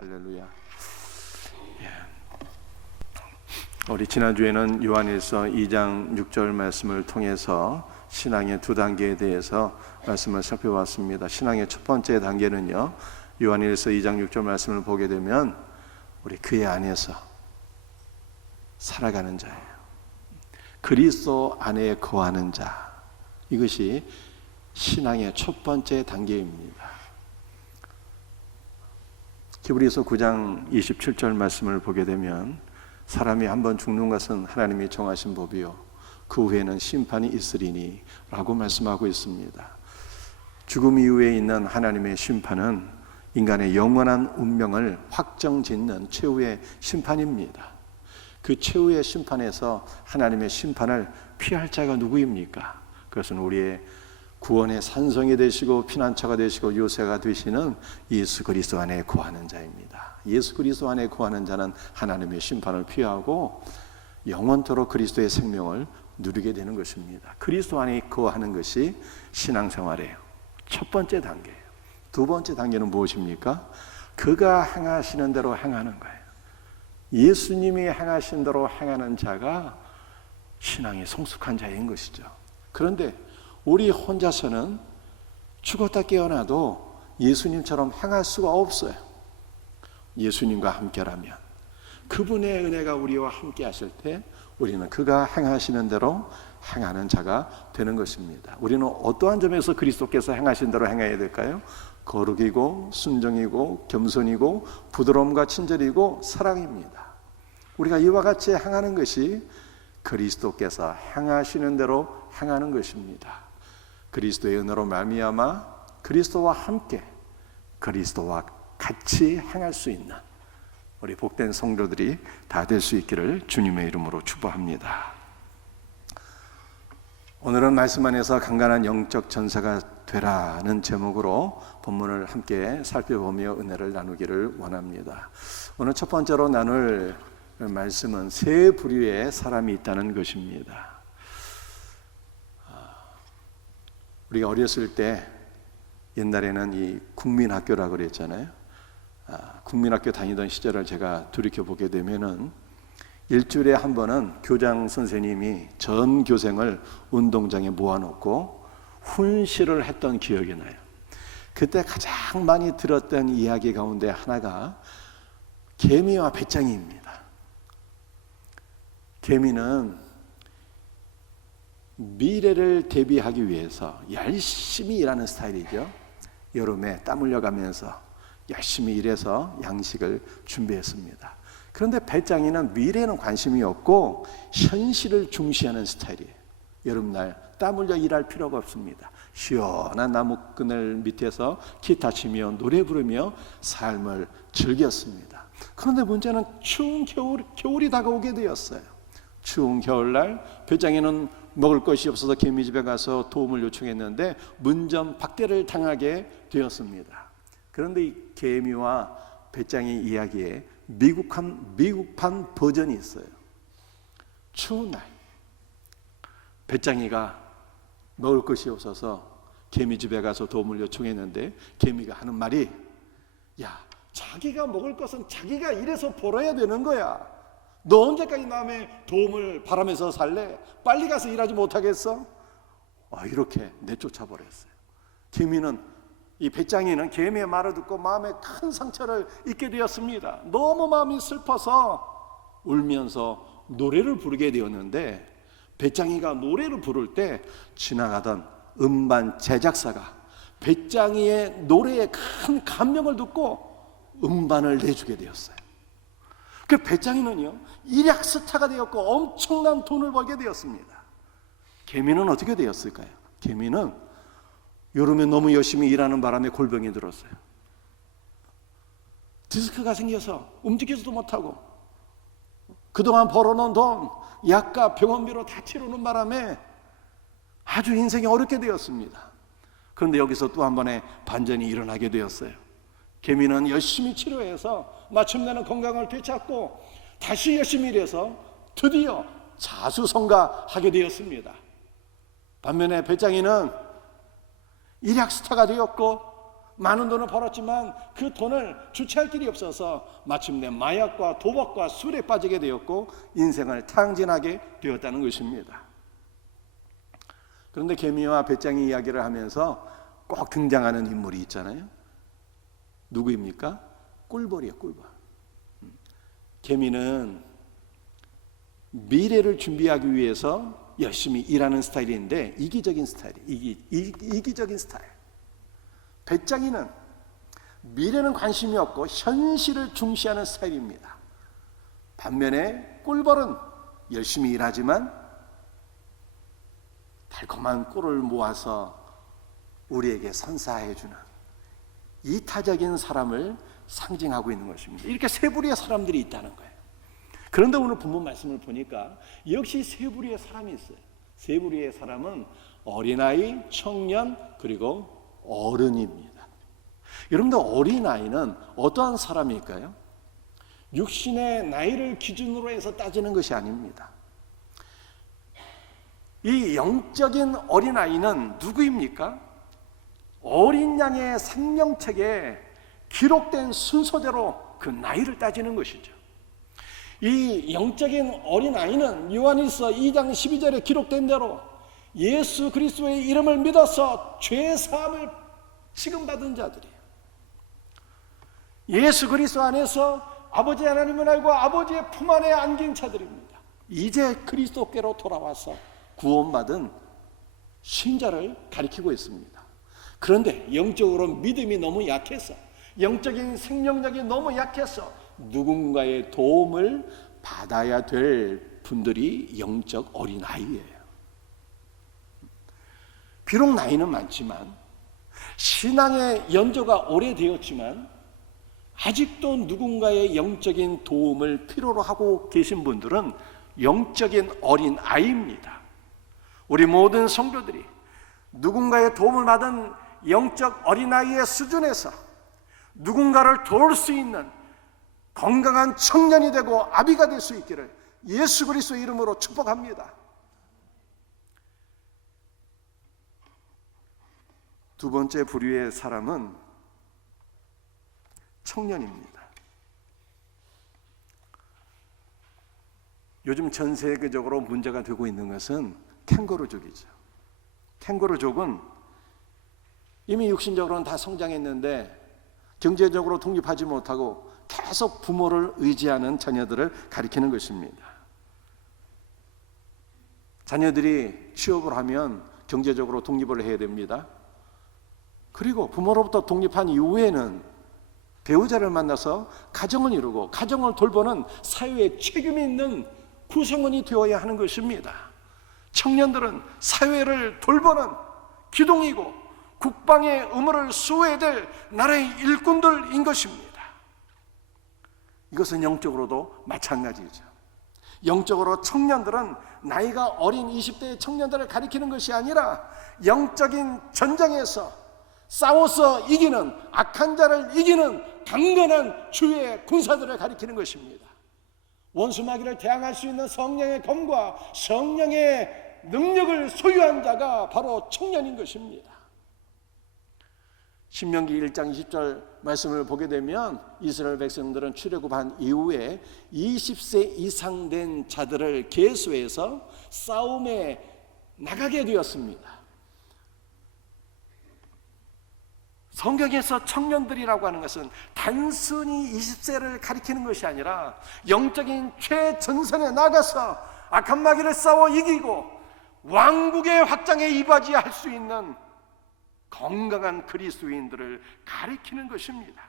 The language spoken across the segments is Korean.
할렐루야. 우리 지난주에는 요한일서 2장 6절 말씀을 통해서 신앙의 두 단계에 대해서 말씀을 살펴봤습니다. 신앙의 첫 번째 단계는요, 요한일서 2장 6절 말씀을 보게 되면 우리 그의 안에서 살아가는 자예요. 그리스도 안에 거하는 자, 이것이 신앙의 첫 번째 단계입니다. 히브리서 9장 27절 말씀을 보게 되면 사람이 한번 죽는 것은 하나님이 정하신 법이요 그 후에는 심판이 있으리니 라고 말씀하고 있습니다. 죽음 이후에 있는 하나님의 심판은 인간의 영원한 운명을 확정짓는 최후의 심판입니다. 그 최후의 심판에서 하나님의 심판을 피할 자가 누구입니까? 그것은 우리의 구원의 산성이 되시고 피난처가 되시고 요새가 되시는 예수 그리스도 안에 거하는 자입니다. 예수 그리스도 안에 거하는 자는 하나님의 심판을 피하고 영원토록 그리스도의 생명을 누리게 되는 것입니다. 그리스도 안에 거하는 것이 신앙생활이에요. 첫 번째 단계예요. 두 번째 단계는 무엇입니까? 그가 행하시는 대로 행하는 거예요. 예수님이 행하신 대로 행하는 자가 신앙이 성숙한 자인 것이죠. 그런데 우리 혼자서는 죽었다 깨어나도 예수님처럼 행할 수가 없어요. 예수님과 함께라면, 그분의 은혜가 우리와 함께 하실 때 우리는 그가 행하시는 대로 행하는 자가 되는 것입니다. 우리는 어떠한 점에서 그리스도께서 행하신 대로 행해야 될까요? 거룩이고 순정이고 겸손이고 부드러움과 친절이고 사랑입니다. 우리가 이와 같이 행하는 것이 그리스도께서 행하시는 대로 행하는 것입니다. 그리스도의 은혜로 말미암아 그리스도와 함께 그리스도와 같이 행할 수 있는 우리 복된 성도들이 다 될 수 있기를 주님의 이름으로 축복합니다. 오늘은 말씀 안에서 강건한 영적 전사가 되라는 제목으로 본문을 함께 살펴보며 은혜를 나누기를 원합니다. 오늘 첫 번째로 나눌 말씀은 세 부류의 사람이 있다는 것입니다. 우리가 어렸을 때 옛날에는 이 국민학교라고 그랬잖아요. 국민학교 다니던 시절을 제가 돌이켜보게 되면은 일주일에 한 번은 교장 선생님이 전 교생을 운동장에 모아놓고 훈시를 했던 기억이 나요. 그때 가장 많이 들었던 이야기 가운데 하나가 개미와 배짱이입니다. 개미는 미래를 대비하기 위해서 열심히 일하는 스타일이죠. 여름에 땀 흘려가면서 열심히 일해서 양식을 준비했습니다. 그런데 배짱이는 미래에는 관심이 없고 현실을 중시하는 스타일이에요. 여름날 땀 흘려 일할 필요가 없습니다. 시원한 나무 그늘 밑에서 기타 치며 노래 부르며 삶을 즐겼습니다. 그런데 문제는 추운 겨울이 다가오게 되었어요. 추운 겨울날 배짱이는 먹을 것이 없어서 개미집에 가서 도움을 요청했는데 문전박대를 당하게 되었습니다. 그런데 이 개미와 배짱이 이야기에 미국판 버전이 있어요. 추운 날 배짱이가 먹을 것이 없어서 개미집에 가서 도움을 요청했는데 개미가 하는 말이, 야, 자기가 먹을 것은 자기가 일해서 벌어야 되는 거야. 너 언제까지 남의 도움을 바라면서 살래? 빨리 가서 일하지 못하겠어? 이렇게 내쫓아 버렸어요. 이 배짱이는 개미의 말을 듣고 마음에 큰 상처를 입게 되었습니다. 너무 마음이 슬퍼서 울면서 노래를 부르게 되었는데, 배짱이가 노래를 부를 때 지나가던 음반 제작사가 배짱이의 노래에 큰 감명을 듣고 음반을 내주게 되었어요. 그 배짱이는요, 일약 스타가 되었고 엄청난 돈을 벌게 되었습니다. 개미는 어떻게 되었을까요? 개미는 여름에 너무 열심히 일하는 바람에 골병이 들었어요. 디스크가 생겨서 움직이지도 못하고 그동안 벌어놓은 돈, 약값, 병원비로 다 치르는 바람에 아주 인생이 어렵게 되었습니다. 그런데 여기서 또 한 번의 반전이 일어나게 되었어요. 개미는 열심히 치료해서 마침내는 건강을 되찾고 다시 열심히 일해서 드디어 자수성가하게 되었습니다. 반면에 배짱이는 일약 스타가 되었고 많은 돈을 벌었지만 그 돈을 주체할 길이 없어서 마침내 마약과 도박과 술에 빠지게 되었고 인생을 탕진하게 되었다는 것입니다. 그런데 개미와 배짱이 이야기를 하면서 꼭 등장하는 인물이 있잖아요. 누구입니까? 꿀벌이에요, 꿀벌. 개미는 미래를 준비하기 위해서 열심히 일하는 스타일인데 이기적인 스타일이에요. 이기적인 스타일. 배짱이는 미래는 관심이 없고 현실을 중시하는 스타일입니다. 반면에 꿀벌은 열심히 일하지만 달콤한 꿀을 모아서 우리에게 선사해주는 이타적인 사람을 상징하고 있는 것입니다. 이렇게 세 부류의 사람들이 있다는 거예요. 그런데 오늘 본문 말씀을 보니까 역시 세 부류의 사람이 있어요. 세 부류의 사람은 어린아이, 청년, 그리고 어른입니다. 여러분들 어린아이는 어떠한 사람일까요? 육신의 나이를 기준으로 해서 따지는 것이 아닙니다. 이 영적인 어린아이는 누구입니까? 어린 양의 생명책에 기록된 순서대로 그 나이를 따지는 것이죠. 이 영적인 어린아이는 요한일서 2장 12절에 기록된 대로 예수 그리스도의 이름을 믿어서 죄사함을 지금받은 자들이에요. 예수 그리스도 안에서 아버지 하나님을 알고 아버지의 품 안에 안긴 자들입니다. 이제 그리스도께로 돌아와서 구원받은 신자를 가리키고 있습니다. 그런데 영적으로 믿음이 너무 약해서, 영적인 생명력이 너무 약해서 누군가의 도움을 받아야 될 분들이 영적 어린아이예요. 비록 나이는 많지만, 신앙의 연조가 오래되었지만 아직도 누군가의 영적인 도움을 필요로 하고 계신 분들은 영적인 어린아이입니다. 우리 모든 성도들이 누군가의 도움을 받은 영적 어린아이의 수준에서 누군가를 도울 수 있는 건강한 청년이 되고 아비가 될 수 있기를 예수 그리스도의 이름으로 축복합니다. 두 번째 부류의 사람은 청년입니다. 요즘 전 세계적으로 문제가 되고 있는 것은 캥거루족이죠. 캥거루족은 이미 육신적으로는 다 성장했는데 경제적으로 독립하지 못하고 계속 부모를 의지하는 자녀들을 가리키는 것입니다. 자녀들이 취업을 하면 경제적으로 독립을 해야 됩니다. 그리고 부모로부터 독립한 이후에는 배우자를 만나서 가정을 이루고 가정을 돌보는 사회에 책임이 있는 구성원이 되어야 하는 것입니다. 청년들은 사회를 돌보는 기둥이고 국방의 의무를 수호해야 될 나라의 일꾼들인 것입니다. 이것은 영적으로도 마찬가지죠. 영적으로 청년들은 나이가 어린 20대의 청년들을 가리키는 것이 아니라 영적인 전쟁에서 싸워서 이기는, 악한 자를 이기는 강건한 주의 군사들을 가리키는 것입니다. 원수 마귀를 대항할 수 있는 성령의 검과 성령의 능력을 소유한 자가 바로 청년인 것입니다. 신명기 1장 20절 말씀을 보게 되면 이스라엘 백성들은 출애굽한 이후에 20세 이상 된 자들을 계수해서 싸움에 나가게 되었습니다. 성경에서 청년들이라고 하는 것은 단순히 20세를 가리키는 것이 아니라 영적인 최전선에 나가서 악한 마귀를 싸워 이기고 왕국의 확장에 이바지할 수 있는 건강한 그리스도인들을 가리키는 것입니다.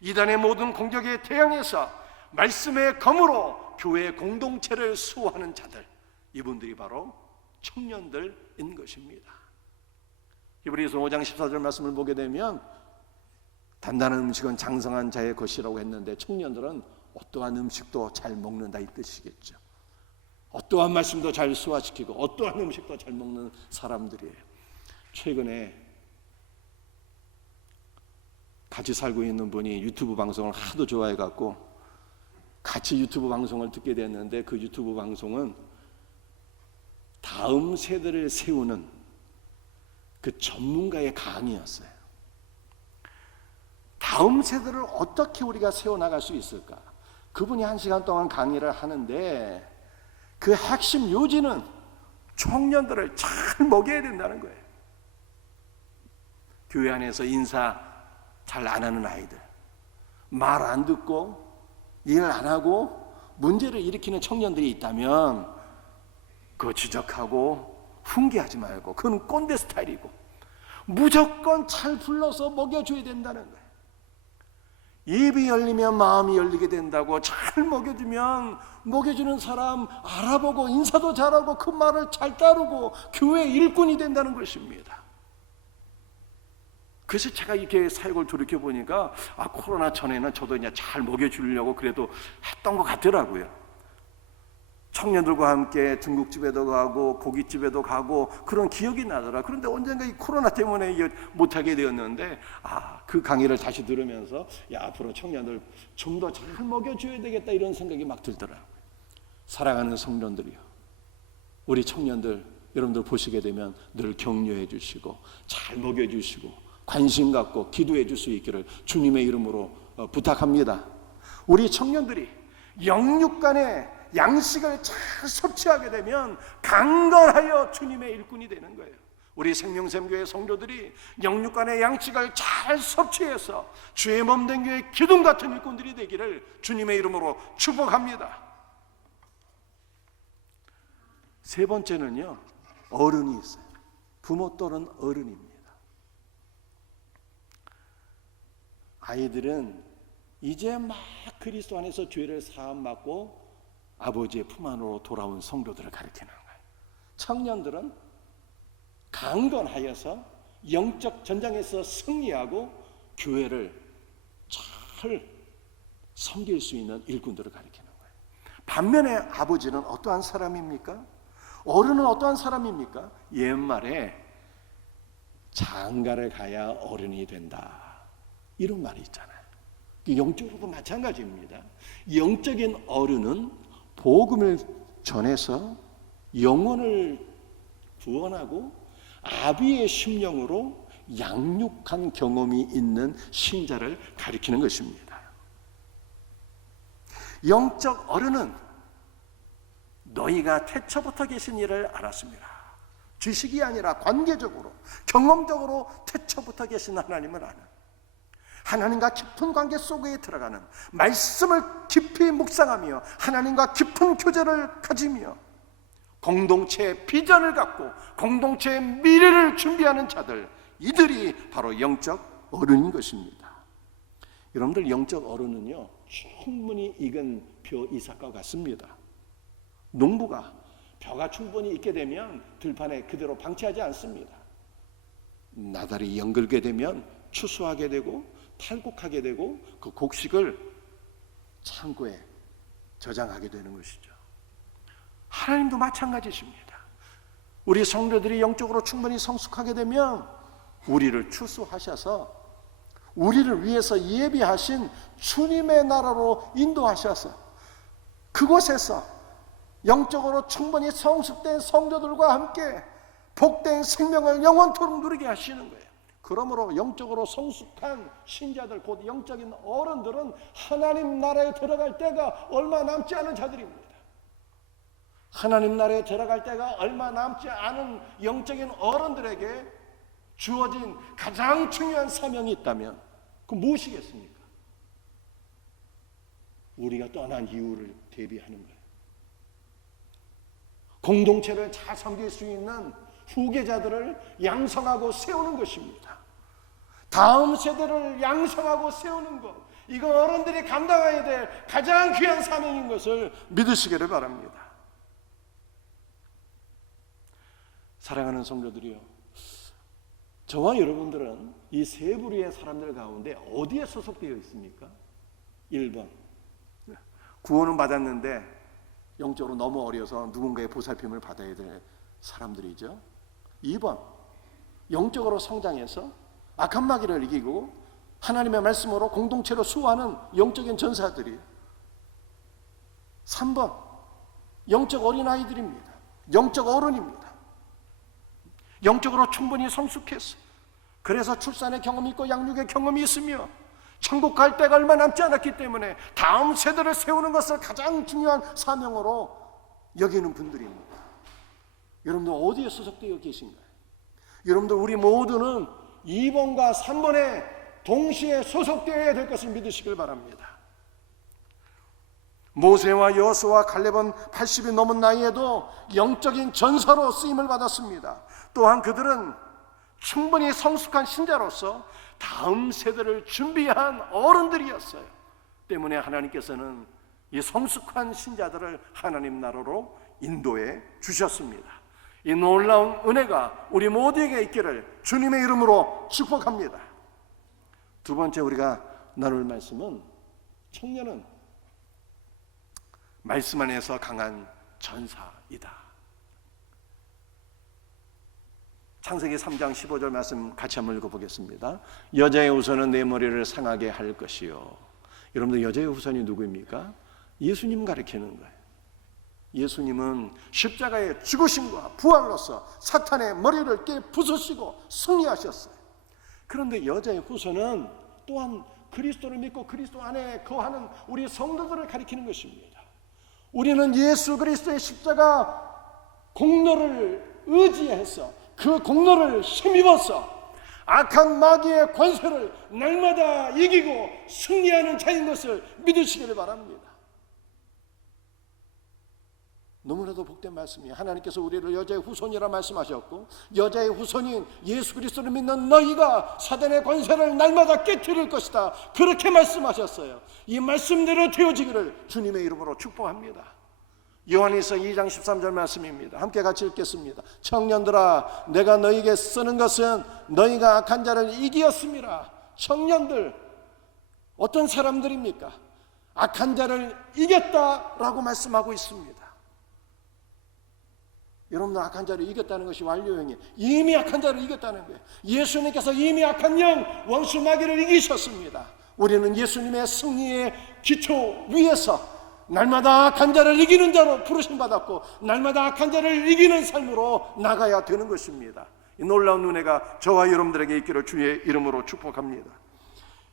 이단의 모든 공격에 대항해서 말씀의 검으로 교회 공동체를 수호하는 자들, 이분들이 바로 청년들인 것입니다. 히브리서 5장 14절 말씀을 보게 되면 단단한 음식은 장성한 자의 것이라고 했는데 청년들은 어떠한 음식도 잘 먹는다 이 뜻이겠죠. 어떠한 말씀도 잘 소화시키고 어떠한 음식도 잘 먹는 사람들이에요. 최근에 같이 살고 있는 분이 유튜브 방송을 하도 좋아해갖고 같이 유튜브 방송을 듣게 됐는데 그 유튜브 방송은 다음 세대를 세우는 그 전문가의 강의였어요. 다음 세대를 어떻게 우리가 세워나갈 수 있을까? 그분이 1시간 동안 강의를 하는데 그 핵심 요지는 청년들을 잘 먹여야 된다는 거예요. 교회 안에서 인사 잘 안 하는 아이들, 말 안 듣고 일 안 하고 문제를 일으키는 청년들이 있다면 그거 지적하고 훈계하지 말고, 그건 꼰대 스타일이고, 무조건 잘 불러서 먹여줘야 된다는 거예요. 입이 열리면 마음이 열리게 된다고. 잘 먹여주면 먹여주는 사람 알아보고 인사도 잘하고 그 말을 잘 따르고 교회 일꾼이 된다는 것입니다. 그래서 제가 이렇게 사역을 돌이켜보니까 코로나 전에는 저도 이제 잘 먹여주려고 그래도 했던 것 같더라고요. 청년들과 함께 중국집에도 가고 고깃집에도 가고 그런 기억이 나더라. 그런데 언젠가 이 코로나 때문에 못하게 되었는데 그 강의를 다시 들으면서 앞으로 청년들 좀 더 잘 먹여줘야 되겠다 이런 생각이 막 들더라고요. 사랑하는 성도들이요, 우리 청년들 여러분들 보시게 되면 늘 격려해 주시고 잘 먹여주시고 관심 갖고 기도해 줄 수 있기를 주님의 이름으로 부탁합니다. 우리 청년들이 영육간의 양식을 잘 섭취하게 되면 강건하여 주님의 일꾼이 되는 거예요. 우리 생명샘교회 성도들이 영육간의 양식을 잘 섭취해서 주의 몸된 교회 기둥 같은 일꾼들이 되기를 주님의 이름으로 축복합니다. 세 번째는요, 어른이 있어요. 부모 또는 어른입니다. 아이들은 이제 막 그리스도 안에서 죄를 사함받고 아버지의 품 안으로 돌아온 성도들을 가리키는 거예요. 청년들은 강건하여서 영적 전장에서 승리하고 교회를 잘 섬길 수 있는 일꾼들을 가리키는 거예요. 반면에 아버지는 어떠한 사람입니까? 어른은 어떠한 사람입니까? 옛말에 장가를 가야 어른이 된다 이런 말이 있잖아요. 영적으로도 마찬가지입니다. 영적인 어른은 복음을 전해서 영혼을 구원하고 아비의 심령으로 양육한 경험이 있는 신자를 가리키는 것입니다. 영적 어른은 너희가 태초부터 계신 일을 알았습니다. 지식이 아니라 관계적으로 경험적으로 태초부터 계신 하나님을 아는, 하나님과 깊은 관계 속에 들어가는, 말씀을 깊이 묵상하며 하나님과 깊은 교제를 가지며 공동체의 비전을 갖고 공동체의 미래를 준비하는 자들, 이들이 바로 영적 어른인 것입니다. 여러분들, 영적 어른은요 충분히 익은 벼 이삭과 같습니다. 농부가 벼가 충분히 익게 되면 들판에 그대로 방치하지 않습니다. 나달이 연글게 되면 추수하게 되고 탈곡하게 되고 그 곡식을 창고에 저장하게 되는 것이죠. 하나님도 마찬가지십니다. 우리 성도들이 영적으로 충분히 성숙하게 되면 우리를 추수하셔서 우리를 위해서 예비하신 주님의 나라로 인도하셔서 그곳에서 영적으로 충분히 성숙된 성도들과 함께 복된 생명을 영원토록 누리게 하시는 거예요. 그러므로 영적으로 성숙한 신자들, 곧 영적인 어른들은 하나님 나라에 들어갈 때가 얼마 남지 않은 자들입니다. 하나님 나라에 들어갈 때가 얼마 남지 않은 영적인 어른들에게 주어진 가장 중요한 사명이 있다면 그 무엇이겠습니까? 우리가 떠난 이유를 대비하는 거예요. 공동체를 잘 섬길 수 있는 후계자들을 양성하고 세우는 것입니다. 다음 세대를 양성하고 세우는 것, 이건 어른들이 감당해야 될 가장 귀한 사명인 것을 믿으시기를 바랍니다. 사랑하는 성도들이요, 저와 여러분들은 이 세 부류의 사람들 가운데 어디에 소속되어 있습니까? 1번, 구원은 받았는데 영적으로 너무 어려서 누군가의 보살핌을 받아야 될 사람들이죠. 2번, 영적으로 성장해서 악한 마귀를 이기고 하나님의 말씀으로 공동체로 수호하는 영적인 전사들이에요. 3번, 영적 어린아이들입니다. 영적 어른입니다. 영적으로 충분히 성숙해서, 그래서 출산의 경험이 있고 양육의 경험이 있으며 천국 갈 때가 얼마 남지 않았기 때문에 다음 세대를 세우는 것을 가장 중요한 사명으로 여기는 분들입니다. 여러분들 어디에 소속되어 계신가요? 여러분들 우리 모두는 2번과 3번에 동시에 소속되어야 될 것을 믿으시길 바랍니다. 모세와 여호수아와 갈렙은 80이 넘은 나이에도 영적인 전사로 쓰임을 받았습니다. 또한 그들은 충분히 성숙한 신자로서 다음 세대를 준비한 어른들이었어요. 때문에 하나님께서는 이 성숙한 신자들을 하나님 나라로 인도해 주셨습니다. 이 놀라운 은혜가 우리 모두에게 있기를 주님의 이름으로 축복합니다. 두 번째 우리가 나눌 말씀은 청년은 말씀 안에서 강한 전사이다. 창세기 3장 15절 말씀 같이 한번 읽어보겠습니다. 여자의 후손은 내 머리를 상하게 할 것이요. 여러분들 여자의 후손이 누구입니까? 예수님 가리키는 거예요. 예수님은 십자가의 죽으심과 부활로서 사탄의 머리를 깨부수시고 승리하셨어요. 그런데 여자의 후손은 또한 그리스도를 믿고 그리스도 안에 거하는 우리 성도들을 가리키는 것입니다. 우리는 예수 그리스도의 십자가 공로를 의지해서 그 공로를 힘입어서 악한 마귀의 권세를 날마다 이기고 승리하는 자인 것을 믿으시기를 바랍니다. 너무나도 복된 말씀이에요. 하나님께서 우리를 여자의 후손이라 말씀하셨고 여자의 후손인 예수 그리스도를 믿는 너희가 사단의 권세를 날마다 깨뜨릴 것이다. 그렇게 말씀하셨어요. 이 말씀대로 되어지기를 주님의 이름으로 축복합니다. 요한일서 2장 13절 말씀입니다. 함께 같이 읽겠습니다. 청년들아 내가 너희에게 쓰는 것은 너희가 악한 자를 이기었음이라. 청년들 어떤 사람들입니까? 악한 자를 이겼다라고 말씀하고 있습니다. 여러분들 악한 자를 이겼다는 것이 완료형이에요. 이미 악한 자를 이겼다는 거예요. 예수님께서 이미 악한 영 원수 마귀를 이기셨습니다. 우리는 예수님의 승리의 기초 위에서 날마다 악한 자를 이기는 자로 부르심받았고 날마다 악한 자를 이기는 삶으로 나가야 되는 것입니다. 이 놀라운 은혜가 저와 여러분들에게 있기를 주의 이름으로 축복합니다.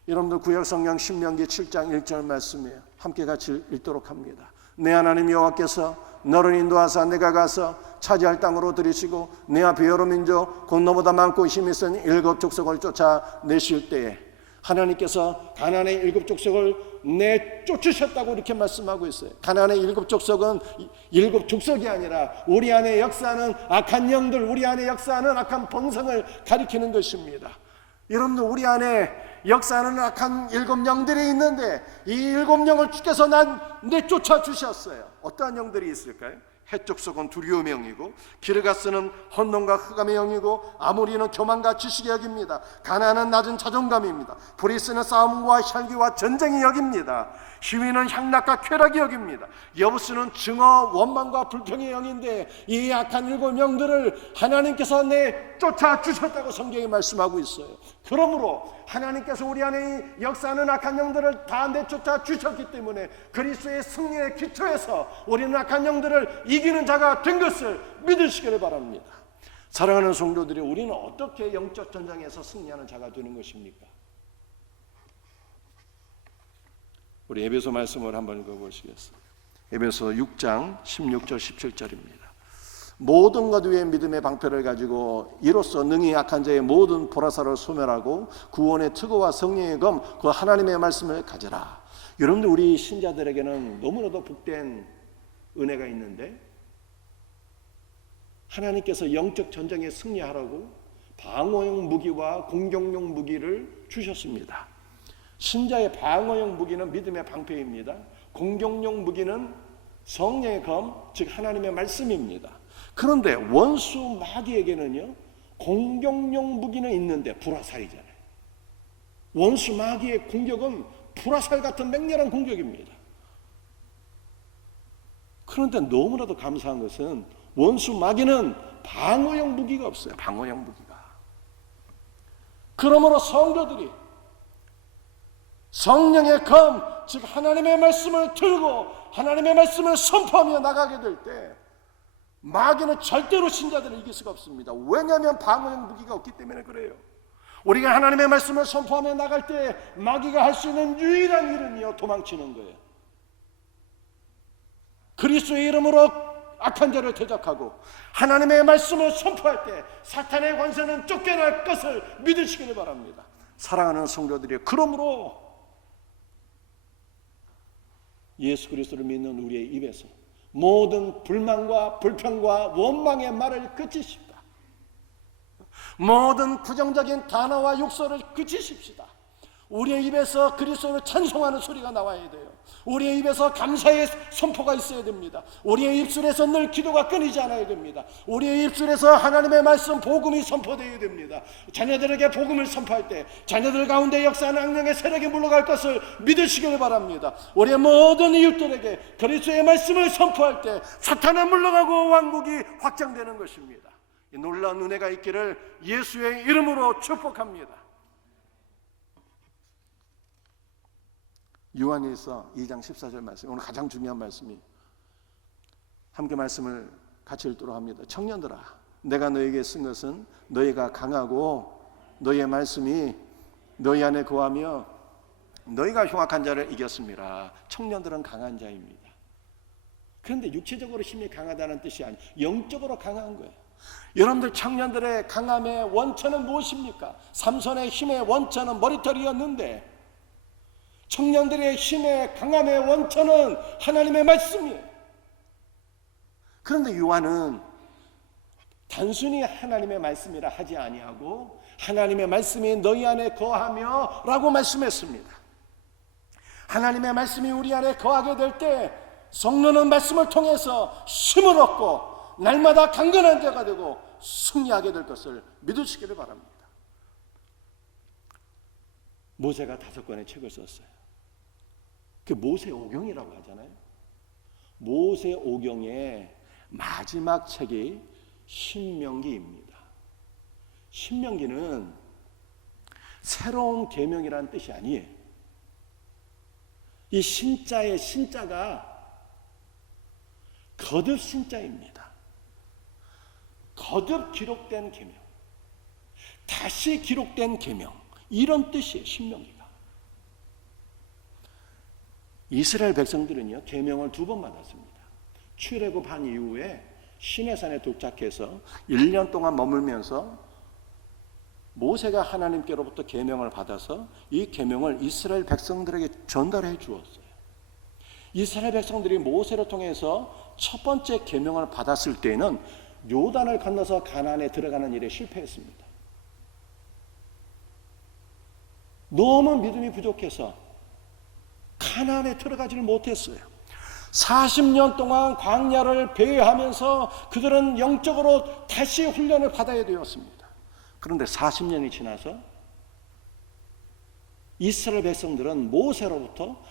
여러분들 구약성경 신명기 7장 1절 말씀이에요. 함께 같이 읽도록 합니다. 내 하나님 여호와께서 너를 인도하사 내가 가서 차지할 땅으로 들이시고 내 앞에 여러 민족 곧 너보다 많고 힘이 센 일곱 족속을 쫓아내실 때에 하나님께서 가나안의 일곱 족속을 내쫓으셨다고 이렇게 말씀하고 있어요. 가나안의 일곱 족속은 일곱 족속이 아니라 우리 안에 역사하는 악한 영들, 우리 안에 역사하는 악한 본성을 가리키는 것입니다. 여러분들 우리 안에 역사하는 악한 일곱 영들이 있는데 이 일곱 영을 주께서 내쫓아 주셨어요. 어떠한 영들이 있을까요? 해족속은 두려움의 영이고 기르가스는 헌동과 흑암의 영이고 아모리는 교만과 지식의 영입니다. 가나안은 낮은 자존감입니다. 브리스는 싸움과 혈기와 전쟁의 영입니다. 시위는 향락과 쾌락의 영입니다. 여부스는 증오, 원망과 불평의 영인데 이 악한 일곱 영들을 하나님께서 내쫓아 주셨다고 성경이 말씀하고 있어요. 그러므로 하나님께서 우리 안에 역사하는 악한 영들을 다 내쫓아 주셨기 때문에 그리스도의 승리의 기초에서 우리는 악한 영들을 이기는 자가 된 것을 믿으시기를 바랍니다. 사랑하는 성도들이 우리는 어떻게 영적 전장에서 승리하는 자가 되는 것입니까? 우리 에베소 말씀을 한번 읽어보시겠습니다. 에베소 6장 16절 17절입니다. 모든 것 위에 믿음의 방패를 가지고 이로써 능히 약한 자의 모든 보라사를 소멸하고 구원의 특허와 성령의 검 그 하나님의 말씀을 가져라. 여러분들 우리 신자들에게는 너무나도 복된 은혜가 있는데 하나님께서 영적 전쟁에 승리하라고 방어용 무기와 공격용 무기를 주셨습니다. 신자의 방어용 무기는 믿음의 방패입니다. 공격용 무기는 성령의 검, 즉 하나님의 말씀입니다. 그런데 원수 마귀에게는요 공격용 무기는 있는데 불화살이잖아요. 원수 마귀의 공격은 불화살 같은 맹렬한 공격입니다. 그런데 너무나도 감사한 것은 원수 마귀는 방어용 무기가 없어요. 방어용 무기가. 그러므로 성도들이 성령의 검, 즉 하나님의 말씀을 들고 하나님의 말씀을 선포하며 나가게 될 때 마귀는 절대로 신자들을 이길 수가 없습니다. 왜냐하면 방어용 무기가 없기 때문에 그래요. 우리가 하나님의 말씀을 선포하며 나갈 때 마귀가 할 수 있는 유일한 일은요, 도망치는 거예요. 그리스도의 이름으로 악한 자를 대적하고 하나님의 말씀을 선포할 때 사탄의 권세는 쫓겨날 것을 믿으시기를 바랍니다. 사랑하는 성도들이여, 그러므로 예수 그리스도를 믿는 우리의 입에서 모든 불만과 불평과 원망의 말을 그치십시다. 모든 부정적인 단어와 욕설을 그치십시다. 우리의 입에서 그리스도를 찬송하는 소리가 나와야 돼요. 우리의 입에서 감사의 선포가 있어야 됩니다. 우리의 입술에서 늘 기도가 끊이지 않아야 됩니다. 우리의 입술에서 하나님의 말씀, 복음이 선포되어야 됩니다. 자녀들에게 복음을 선포할 때 자녀들 가운데 역사하는 악령의 세력이 물러갈 것을 믿으시길 바랍니다. 우리의 모든 이웃들에게 그리스도의 말씀을 선포할 때 사탄은 물러가고 왕국이 확장되는 것입니다. 이 놀라운 은혜가 있기를 예수의 이름으로 축복합니다. 요한일서 2장 14절 말씀, 오늘 가장 중요한 말씀이, 함께 말씀을 같이 읽도록 합니다. 청년들아, 내가 너에게 쓴 것은 너희가 강하고 너희의 말씀이 너희 안에 거하며 너희가 흉악한 자를 이겼습니다. 청년들은 강한 자입니다. 그런데 육체적으로 힘이 강하다는 뜻이 아니에요. 영적으로 강한 거예요. 여러분들 청년들의 강함의 원천은 무엇입니까? 삼손의 힘의 원천은 머리털이었는데 청년들의 힘의 강함의 원천은 하나님의 말씀이에요. 그런데 요한은 단순히 하나님의 말씀이라 하지 아니하고 하나님의 말씀이 너희 안에 거하며 라고 말씀했습니다. 하나님의 말씀이 우리 안에 거하게 될 때 성령은 말씀을 통해서 힘을 얻고 날마다 강건한 자가 되고 승리하게 될 것을 믿으시기를 바랍니다. 모세가 5권의 책을 썼어요. 그 모세오경이라고 하잖아요. 모세오경의 마지막 책이 신명기입니다. 신명기는 새로운 계명이라는 뜻이 아니에요. 이 신자의 신자가 거듭 신자입니다. 거듭 기록된 계명, 다시 기록된 계명, 이런 뜻이에요. 신명기가. 이스라엘 백성들은요, 계명을 2번 받았습니다. 출애굽한 이후에 시내산에 도착해서 1년 동안 머물면서 모세가 하나님께로부터 계명을 받아서 이 계명을 이스라엘 백성들에게 전달해 주었어요. 이스라엘 백성들이 모세를 통해서 첫 번째 계명을 받았을 때에는 요단을 건너서 가나안에 들어가는 일에 실패했습니다. 너무 믿음이 부족해서 가나안에 들어가지를 못했어요. 40년 동안 광야를 배회하면서 그들은 영적으로 다시 훈련을 받아야 되었습니다. 그런데 40년이 지나서 이스라엘 백성들은 모세로부터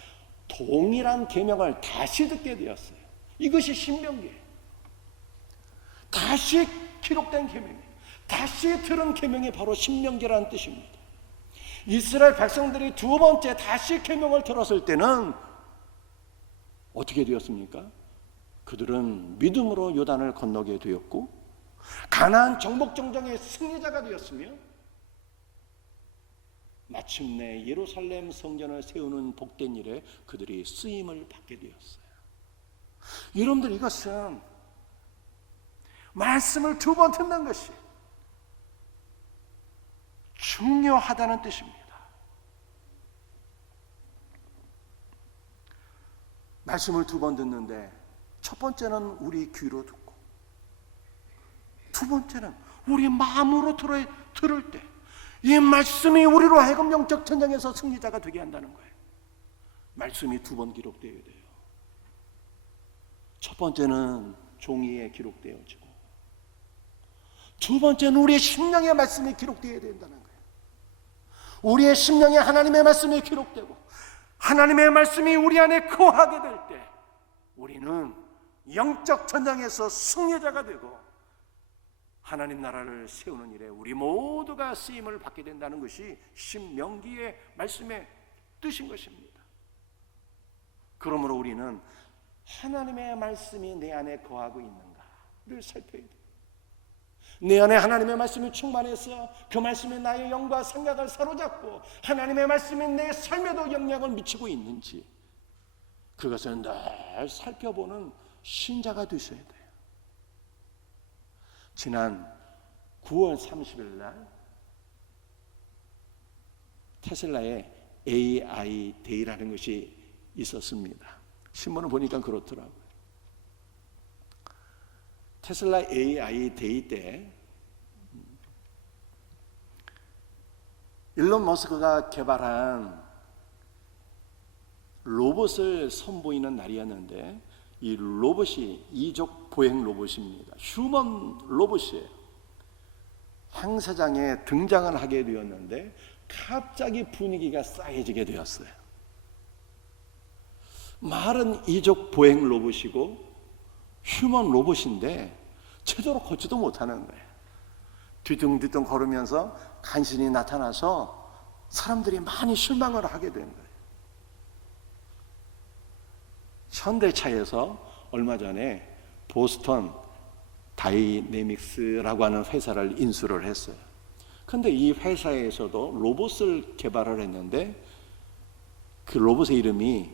동일한 계명을 다시 듣게 되었어요. 이것이 신명기예요. 다시 기록된 계명이에요. 다시 들은 계명이 바로 신명기라는 뜻입니다. 이스라엘 백성들이 2번째 다시 계명을 들었을 때는 어떻게 되었습니까? 그들은 믿음으로 요단을 건너게 되었고 가나안 정복정정의 승리자가 되었으며 마침내 예루살렘 성전을 세우는 복된 일에 그들이 쓰임을 받게 되었어요. 여러분들, 이것은 말씀을 2번 듣는 것이 중요하다는 뜻입니다. 말씀을 2번 듣는데 첫 번째는 우리 귀로 듣고 2번째는 우리 마음으로 들을 때 이 말씀이 우리로 하여금 영적 전쟁에서 승리자가 되게 한다는 거예요. 말씀이 2번 기록되어야 돼요. 첫 번째는 종이에 기록되어지고 2번째는 우리의 심령의 말씀이 기록되어야 된다는 거예요. 우리의 심령에 하나님의 말씀이 기록되고 하나님의 말씀이 우리 안에 거하게 될 때 우리는 영적 전장에서 승리자가 되고 하나님 나라를 세우는 일에 우리 모두가 쓰임을 받게 된다는 것이 신명기의 말씀의 뜻인 것입니다. 그러므로 우리는 하나님의 말씀이 내 안에 거하고 있는가를 살펴야 돼요. 내 안에 하나님의 말씀이 충만해서 그 말씀이 나의 영과 생각을 사로잡고 하나님의 말씀이 내 삶에도 영향을 미치고 있는지, 그것을 늘 살펴보는 신자가 되셔야 돼요. 지난 9월 30일 날 테슬라의 AI 데이라는 것이 있었습니다. 신문을 보니까 그렇더라고요. 테슬라 AI 데이 때 일론 머스크가 개발한 로봇을 선보이는 날이었는데, 이 로봇이 이족 보행 로봇입니다. 휴먼 로봇이에요. 행사장에 등장을 하게 되었는데 갑자기 분위기가 싸해지게 되었어요. 말은 이족 보행 로봇이고 휴먼 로봇인데 제대로 걷지도 못하는 거예요. 뒤뚱뒤뚱 걸으면서 간신히 나타나서 사람들이 많이 실망을 하게 된 거예요. 현대차에서 얼마 전에 보스턴 다이내믹스라고 하는 회사를 인수를 했어요. 그런데 이 회사에서도 로봇을 개발을 했는데 그 로봇의 이름이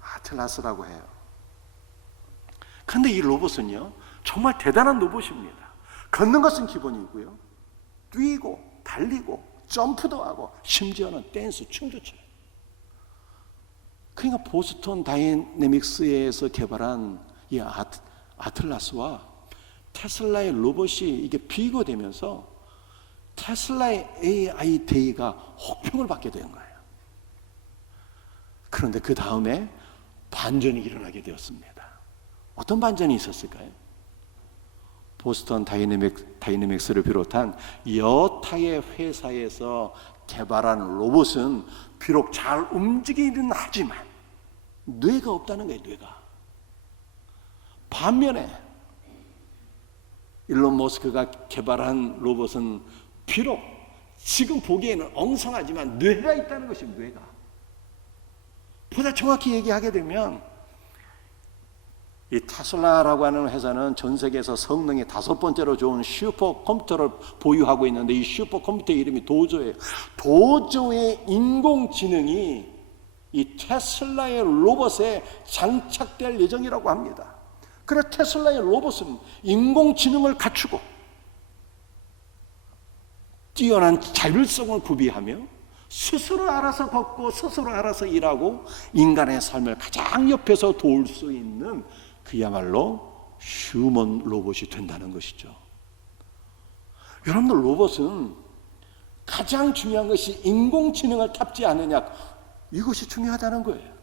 아틀라스라고 해요. 그런데 이 로봇은요, 정말 대단한 로봇입니다. 걷는 것은 기본이고요, 뛰고 달리고 점프도 하고 심지어는 댄스, 춤도 춰요. 그러니까 보스턴 다이내믹스에서 개발한 이 아틀라스와 테슬라의 로봇이 이게 비교되면서 테슬라의 AI 데이가 혹평을 받게 된 거예요. 그런데 그 다음에 반전이 일어나게 되었습니다. 어떤 반전이 있었을까요? 보스턴 다이내믹스를 비롯한 여타의 회사에서 개발한 로봇은 비록 잘 움직이긴 하지만 뇌가 없다는 거예요, 뇌가. 반면에 일론 머스크가 개발한 로봇은 비록 지금 보기에는 엉성하지만 뇌가 있다는 것입니다, 뇌가. 보다 정확히 얘기하게 되면 이 테슬라라고 하는 회사는 전 세계에서 성능이 5번째로 좋은 슈퍼컴퓨터를 보유하고 있는데, 이 슈퍼컴퓨터의 이름이 도조예요. 도조의 인공지능이 이 테슬라의 로봇에 장착될 예정이라고 합니다. 그래서 테슬라의 로봇은 인공지능을 갖추고 뛰어난 자율성을 구비하며 스스로 알아서 걷고 스스로 알아서 일하고 인간의 삶을 가장 옆에서 도울 수 있는 그야말로 휴먼 로봇이 된다는 것이죠. 여러분들, 로봇은 가장 중요한 것이 인공지능을 탑재하느냐, 이것이 중요하다는 거예요.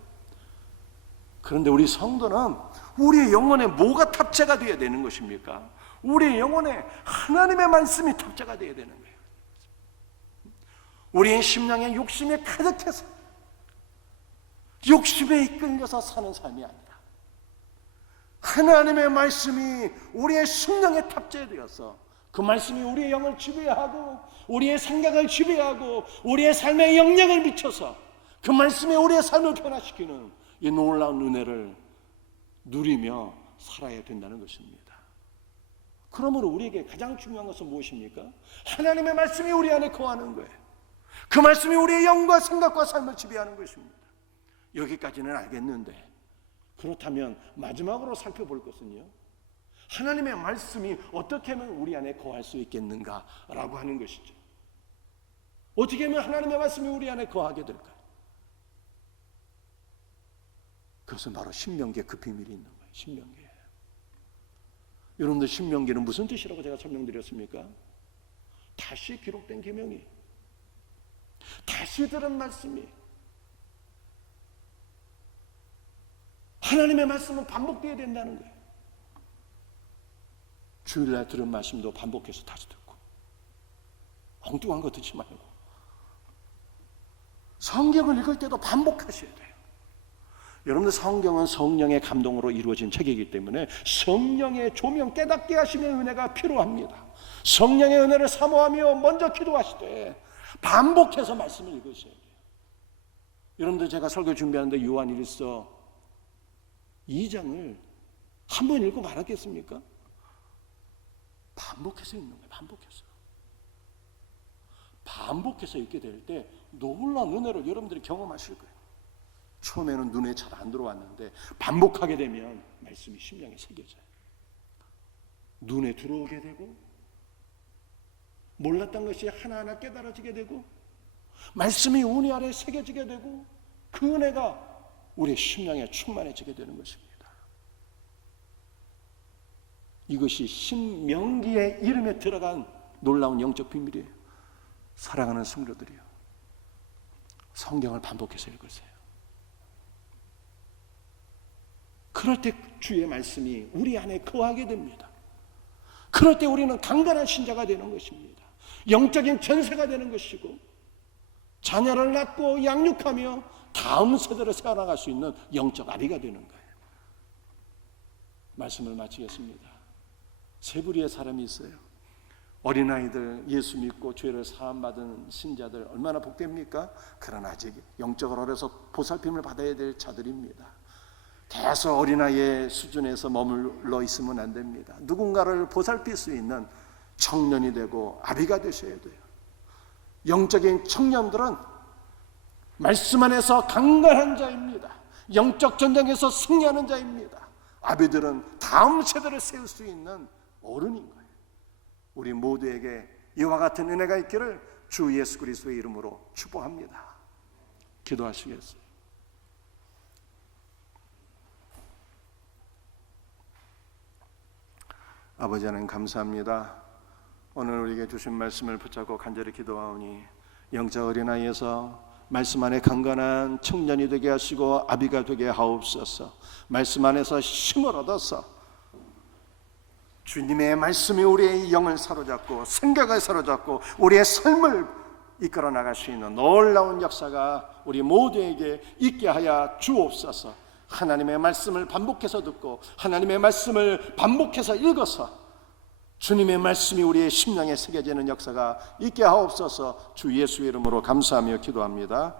그런데 우리 성도는 우리의 영혼에 뭐가 탑재가 되어야 되는 것입니까? 우리의 영혼에 하나님의 말씀이 탑재가 되어야 되는 거예요. 우리의 심령에 욕심이 가득해서 욕심에 이끌려서 사는 삶이 아니라 하나님의 말씀이 우리의 심령에 탑재되어서 그 말씀이 우리의 영을 지배하고 우리의 생각을 지배하고 우리의 삶에 영향을 미쳐서 그 말씀이 우리의 삶을 변화시키는 이 놀라운 은혜를 누리며 살아야 된다는 것입니다. 그러므로 우리에게 가장 중요한 것은 무엇입니까? 하나님의 말씀이 우리 안에 거하는 거예요. 그 말씀이 우리의 영과 생각과 삶을 지배하는 것입니다. 여기까지는 알겠는데, 그렇다면 마지막으로 살펴볼 것은요, 하나님의 말씀이 어떻게 하면 우리 안에 거할 수 있겠는가라고 하는 것이죠. 어떻게 하면 하나님의 말씀이 우리 안에 거하게 될까요? 그것은 바로 신명기에 그 비밀이 있는 거예요. 신명기에. 여러분들, 신명기는 무슨 뜻이라고 제가 설명드렸습니까? 다시 기록된 계명이, 다시 들은 말씀이, 하나님의 말씀은 반복되어야 된다는 거예요. 주일날 들은 말씀도 반복해서 다시 듣고, 엉뚱한 거 듣지 말고 성경을 읽을 때도 반복하셔야 돼요. 여러분들, 성경은 성령의 감동으로 이루어진 책이기 때문에 성령의 조명, 깨닫게 하심의 은혜가 필요합니다. 성령의 은혜를 사모하며 먼저 기도하시되 반복해서 말씀을 읽으셔야 돼요. 여러분들 제가 설교 준비하는데 요한일서 2장을 한 번 읽고 말았겠습니까? 반복해서 읽는 거예요. 반복해서 읽게 될 때 놀라운 은혜를 여러분들이 경험하실 거예요. 처음에는 눈에 잘 안 들어왔는데 반복하게 되면 말씀이 심령에 새겨져요. 눈에 들어오게 되고 몰랐던 것이 하나하나 깨달아지게 되고 말씀이 우리 안에 새겨지게 되고 그 은혜가 우리의 심령에 충만해지게 되는 것입니다. 이것이 신명기의 이름에 들어간 놀라운 영적 비밀이에요. 사랑하는 성도들이요, 성경을 반복해서 읽으세요. 그럴 때 주의 말씀이 우리 안에 거하게 됩니다. 그럴 때 우리는 강건한 신자가 되는 것입니다. 영적인 전세가 되는 것이고 자녀를 낳고 양육하며 다음 세대를 세워나갈 수 있는 영적 아비가 되는 거예요. 말씀을 마치겠습니다. 세 부류의 사람이 있어요. 어린아이들, 예수 믿고 죄를 사함받은 신자들 얼마나 복됩니까? 그러나 아직 영적으로 어려서 보살핌을 받아야 될 자들입니다. 계속 어린아이의 수준에서 머물러 있으면 안 됩니다. 누군가를 보살필 수 있는 청년이 되고 아비가 되셔야 돼요. 영적인 청년들은 말씀 안에서 강건한 자입니다. 영적 전쟁에서 승리하는 자입니다. 아비들은 다음 세대를 세울 수 있는 어른인 거예요. 우리 모두에게 이와 같은 은혜가 있기를 주 예수 그리스도의 이름으로 축복합니다. 기도하시겠어요? 아버지 하나님 감사합니다. 오늘 우리에게 주신 말씀을 붙잡고 간절히 기도하오니 영적 어린아이에서 말씀 안에 강건한 청년이 되게 하시고 아비가 되게 하옵소서. 말씀 안에서 힘을 얻어서 주님의 말씀이 우리의 영을 사로잡고 생각을 사로잡고 우리의 삶을 이끌어 나갈 수 있는 놀라운 역사가 우리 모두에게 있게 하여 주옵소서. 하나님의 말씀을 반복해서 듣고 하나님의 말씀을 반복해서 읽어서 주님의 말씀이 우리의 심령에 새겨지는 역사가 있게 하옵소서. 주 예수의 이름으로 감사하며 기도합니다.